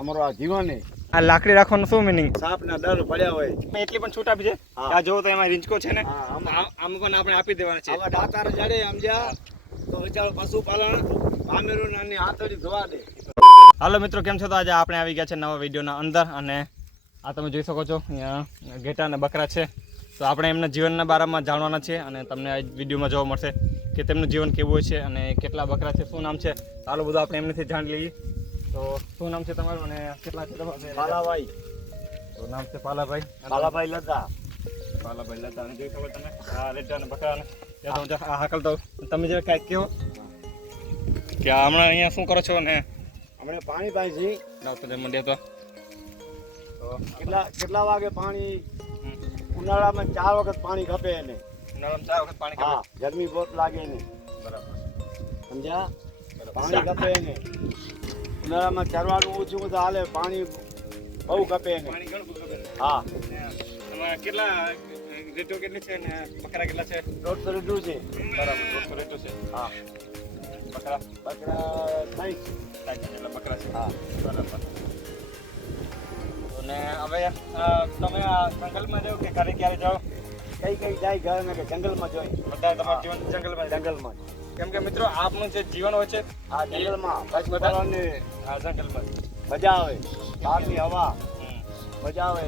અમારો આ જીવન આ લાકડી રાખવાનું શું મીનિંગ? સાપના દર પડ્યા હોય એટલી પણ છૂટ આપી છે. આ જોવો તો એમાં રીંચકો છે ને, આમ પણ આપણે આપી દેવાના છે. આવા દાતાર જડે સમજ્યા તો વિચારો પશુપાલન પામેરું નાની હાથડી ધોવા દે. હાલો મિત્રો, કેમ છો? તો આજે આપણે આવી ગયા છે નવા વિડીયોના અંદર, અને આ તમે જોઈ શકો છો અહીંયા ઘેટા અને બકરા છે. તો આપણે એમના જીવનના બારામાં જાણવાના છે, અને તમને આ વિડીયોમાં જોવા મળશે કે તેમનું જીવન કેવું હોય છે અને કેટલા બકરા છે, શું નામ છે. ચાલો બધું આપણે એમનેથી જાણી લઈએ. તો શું નામ છે તમારું અને કેટલા છે તમારું? પાલાભાઈ. તો નામ છે પાલાભાઈ. પાલાભાઈ લતા. પાલાભાઈ લતા. અને જોઈ શકો તમે આ રેટા અને બકરાને આ હાકલ. તો તમે જે કાંઈક કહો કે હમણાં અહીંયા શું કરો છો? અને હમણાં પાણી પાઈ છે. ડાક્ટર મંડ્યા તો કેટલા વાગે પાણી? ઉનાળામાં 4 વખત પાણી ખપે એને. ઉનાળામાં 4 વખત પાણી ખપે. હા, ગરમી બહુ લાગે એને. બરાબર, સમજ્યા? પાણી ખપે એને. ઉનાળામાં ચરવાનું ઓછું બધું હાલે, પાણી બહુ ખપે એને. પાણી ઘણું બધું ખપે. હા. એમાં કેટલા રેટો કેટલી છે અને બકરા કેટલા છે? 150 લીટર છે. બરાબર, 150 રેટો છે. હા. બકરા 60 જેટલા બકરા છે. હા, બરાબર. અને હવે તમે આ જંગલમાં જાઓ કે ઘરે ક્યારે જાઓ? કઈ જાય ઘર ને કે જંગલમાં જોઈ. બધા તમારું જીવન જંગલમાં? જંગલમાં. કેમ કે મિત્રો આપણું જે જીવન હોય છે આ જંગલમાં પશુપાલનને આ જંગલમાં મજા આવે. બહારની હવા મજા આવે.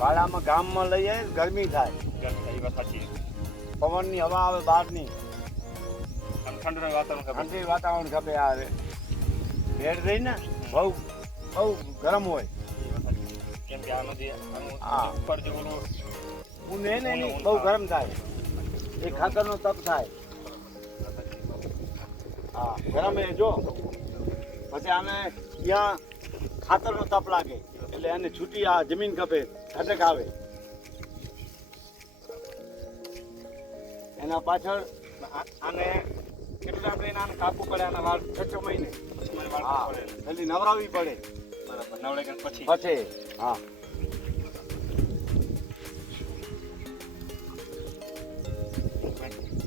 વાડામાં ગામમાં લઈએ ગરમી થાય. એ વાત સાચી. પવનની હવા આવે બહારની. અને ઠંડુ વાતાવરણ ખબર. ઠંડી વાતાવરણ ખપે. આ ભેડ રહી ને બહુ ગરમ હોય. કેમ કે આ નદી હા, ઉપર જે ઓલું ઊને ને એની બહુ ગરમ થાય. એ ખાતરનો તપ થાય. હા, ગરમ એ જો પછી આને ત્યાં ખાતરનો તપ લાગે એટલે એને છૂટી આ જમીન ખપે, ઠંડક આવે. એના પાછળ આને કેટલા આપણે આને કાપવું પડે? આના વાળ 6 મહિને વાળ હા, પડે. જલ્દી નવરાવવી પડે. બરાબર, નવડે કે પછી હા.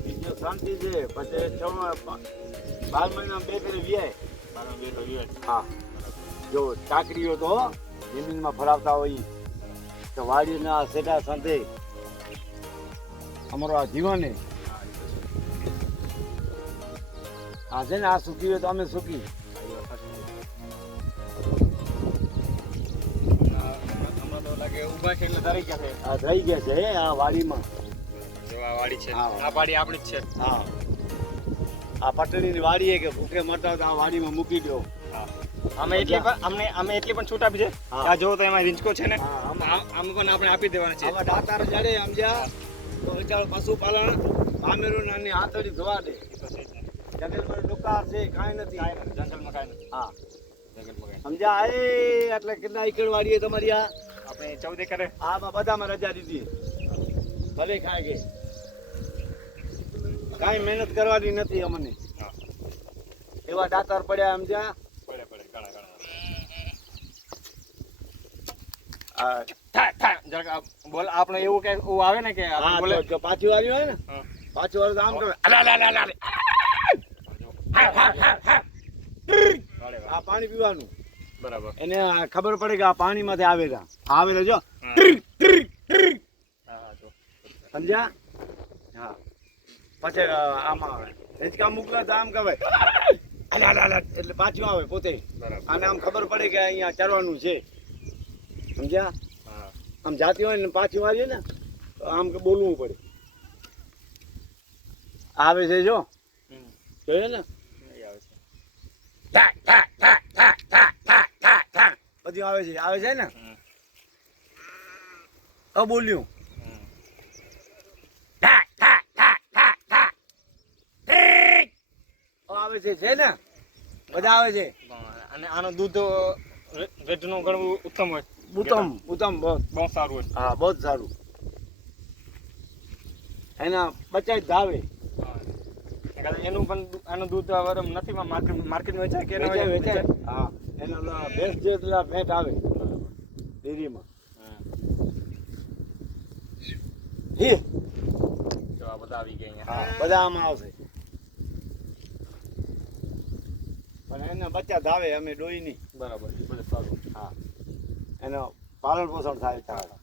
બીજો શાંતિ છે. પછી 12 મહિના 2 ફેરે વ્યાય. 12 દિવસ. હા, જો ચાકરીઓ તો જમીનમાં ફરાવતા હોય તો વાડીના સેટા સાથે અમારો આ જીવન આ છે ને. આ સુખી હોય તો અમે સુખી. હમણાં તો લાગે ઊભા છે એટલે ધરી ગયા છે. આ રહી ગયા છે આ વાડીમાં. જો આ વાડી છે. હા. આ વાડી આપણી જ છે. હા, આ પટણીની વાડી કે ભૂખે મરતા હોય તો આ વાડીમાં મૂકી દો. અમે એટલી પણ છૂટ આપી છે. હા. આ જોવો તો એમાં રીંચકો છે ને, હા, આમ પણ આપણે આપી દેવાના છે. આવા દાતાર જડે સમજ્યા તો વિચારો પશુપાલન પામેરું નાની હાથડી ધોવા દે. જંગલમાં દુકાળ છે, કાંઈ નથી. જંગલમાં કાંઈ નથી. હા, જંગલમાં કાંઈ સમજ્યા? એ એટલે કેટલા એકડ વાડીએ તમારી આ? આપણે 14 એકરે. આમાં બધામાં રજા દીધી. ભલે ખાય કે કાંઈ મહેનત કરવાની નથી અમને. હા, એવા દાતાર પડ્યા સમજ્યા. પડે ઘણા. જરાક બોલ. આપણે એવું કે આવે ને કે આપણે હા, બોલે. જો પાછી વાળી હોય ને, હા. પાછી વાળી તો આમ કરે. આ પાણી પીવાનું. બરાબર. એને ખબર પડે કે આ પાણીમાંથી આવે છે જો. હા, જો. સમજ્યા? હા, પછી આમાં આવે હિંચકા મોકલે તો આમ કહેવાય એટલે પાછું આવે પોતે. બરાબર. અને આમ ખબર પડે કે અહીંયા ચરવાનું છે. સમજ્યા? હા. આમ જાતી હોય ને પાછી વાળીએ ને તો આમ કે બોલવું પડે. આવે છે જો, જોયે ને બધું આવે છે ને. બોલ્યું આવે છે ને, બધા આવે છે. અને આનું દૂધ રેટનું ઘણું ઉત્તમ હોય. ઉત્તમ બહુ સારું હોય. હા, બહુ જ સારું. એના 50 ધાવે. એનું પણ આનું દૂધ નથી માર્કેટમાં વેચાય કે વેચાય. હા, એના ભેંસ જેટલા ફેટ આવે ડેરીમાં. તો આ બધા આવી ગયા અહીંયા. હા, બધા આમાં આવશે. પણ એના બચ્ચા ધાવે અમે ડોઈ નહીં. બરાબર બધે સારું. હા એનો પાલન પોષણ થાય ચાલે.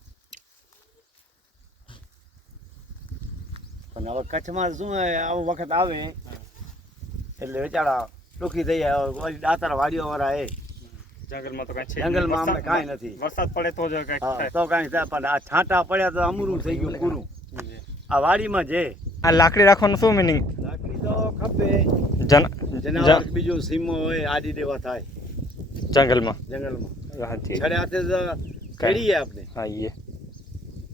પણ હવે કચ્છમાં શું આવો વખત આવે એટલે વેચારા દુઃખી થઈ જાય. હવે દાતાર વાડીઓ વાળા એ જંગલમાં તો કાંઈ છે જંગલમાં અમને કાંઈ નથી. વરસાદ પડે તો જ કાંઈક હા થાય. તો કાંઈ થાય પણ આ છાંટા પડ્યા તો અમરું થઈ ગયું પૂરું. આ વાડીમાં જે આ લાકડી રાખવાનું શું મિનિંગ? લાકડી તો ખપે જન જનાવર બીજું સીમો હોય આડી દેવા થાય જંગલમાં. જંગલમાં હાજી. છડે હાથે તો ખેડીએ આપણે. હા એ.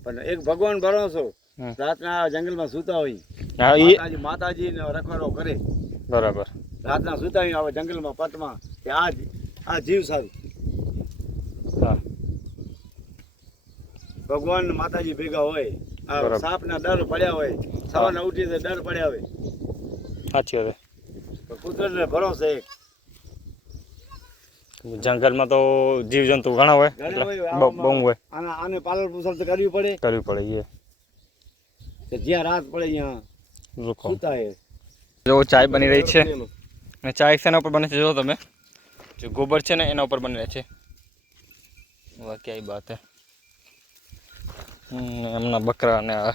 પણ એક ભગવાન ભરોસો હમ. રાતના જંગલમાં સૂતા હોય હા એ માતાજીને રખવાડો કરે. બરાબર. રાતના સૂતા હોય આવે જંગલમાં પટમાં કે આ જીવ સારું. હા ભગવાન ને માતાજી ભેગા હોય. આ બરાબર. સાપના ડર પડ્યા હોય. સવારના ઉઠી તો ડર પડ્યા હોય. સાચી હવે પણ કુદરતને ભરોસે એક જંગલમાં તો જીવજંતુ ઘણા હોય ઘણા એટલે હોય, બહુ હોય. આને પાલન પોષણ તો કરવી પડે. કરવી પડે એ. કે જ્યાં રાત પડે ત્યાં રૂકો. સૂતા હે. જો ચાય બની રહી છે અને ચાય શેના ઉપર બને છે જો તમે, જે ગોબર છે ને એના ઉપર બની રહે છે. વાહ ક્યાંય બાત હે. એમના બકરા ને આ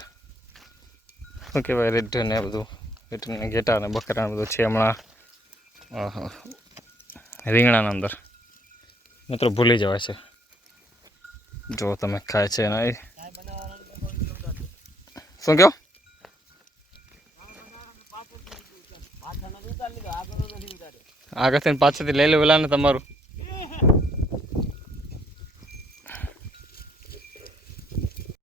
શું કહેવાય રેડ ને બધું રેડ ને ઘેટા ને બકરા ને બધું છે હમણાં રીંગણાના અંદર. મિત્રો ભૂલી જવાય છે જો તમે ખાય છે ને એ શું કહો? આગળથી પાછળથી લઈ લે પેલા ને તમારું